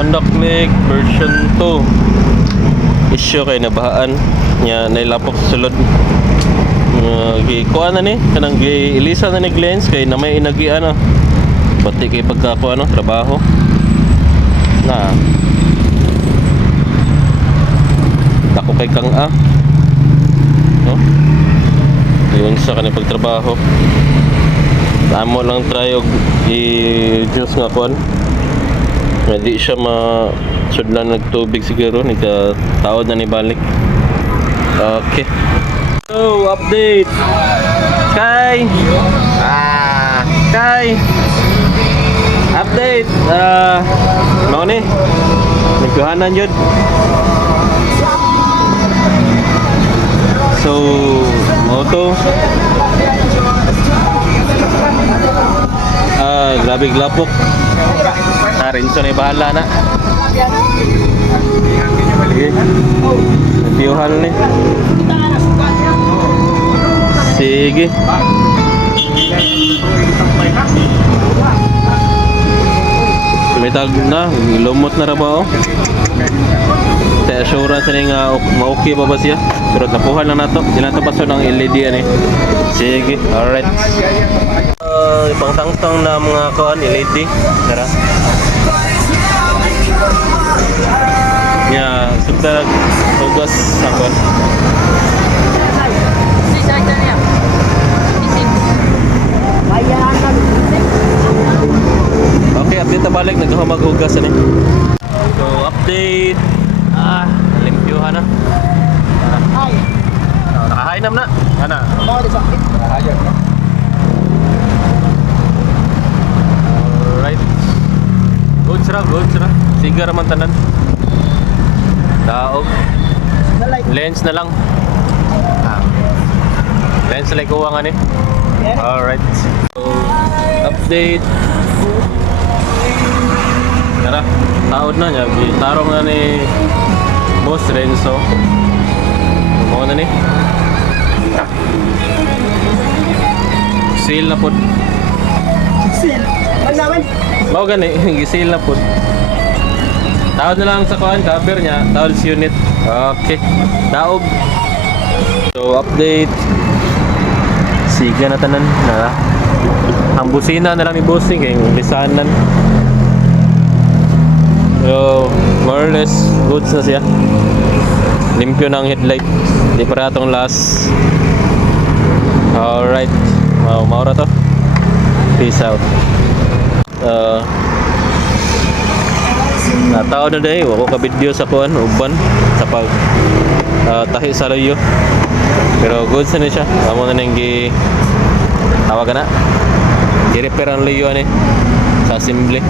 Honda Click version 2. Issue kay nabahaan nya nailapok sa sulod. Gikuha na ni kanang giilisa na ni lens kay na may inagi ano. Pati kay pagkakuha no trabaho. Na. Dako kay kang no? Yun sa kanang pagtrabaho. Amo lang try og i-juice nga kuan. Hindi siya sudlan nagtubig siguro nagka-taod na ni balik. Okay. So, update. Kay. Kay. Update. Mao ni. Nagkuhanan jud. So, moto. Grabe glapok. Rinso na bahala na. Sige. Natiyuhan ni. Sige. Tumitag na. Lumot na rabaw. Sa assurance na nga ma-okay pa ba siya? Pero napuhan lang na to. Hindi na to paso ng LED yan eh. Sige. Alright. Ibang tangtang na mga kuan LED. Tara. Ya, sudah tugas sabar. Okay, update na balik. Naghamag-hugas na. So, update. Limpyuhan na. Hi. Nakahainam na. Ana. Alright. Good sira. Siga raman tanan. Daog. Lens na lang. Lens like uwang ani. Alright. So, update. Tara, taod na niya. Tarong na ni Boss Renzo. Mo na ni. Seal na pod. Seal. Manaman. Mao gani, gisil na pod. Taod na lang sa kuan cover niya, taod sa unit. Okay. Daog. So update. Siga na tanan na. Ang busina na lang ni bossing kay bisanan. So more or less goods na siya. Limpyo na ang headlight. Di para atong last. Alright. Maura to. Peace out. Nataon na day, wako ka video sa kuan uban sa pag tahi sa loyo. Pero good sa ni siya. Amo na nang gi tawag na. Gi-repair ang loyo ani sa assembly.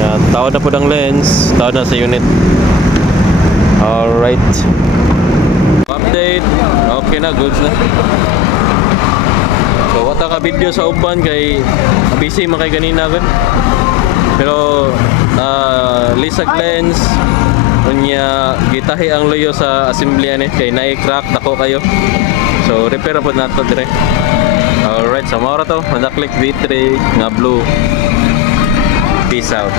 Ya, tawad na po ang lens, tawad na sa unit. Alright. Update. Okay na, goods na. So, wata ka video sa uban kay busy man kay ganina gud. Pero lisag lens unya gitahi ang loyo sa assembly ani kay naik-crack dako kayo. So, repair pod nato dire. Alright, so mao ra to, Honda Click V3 nga blue. Peace out.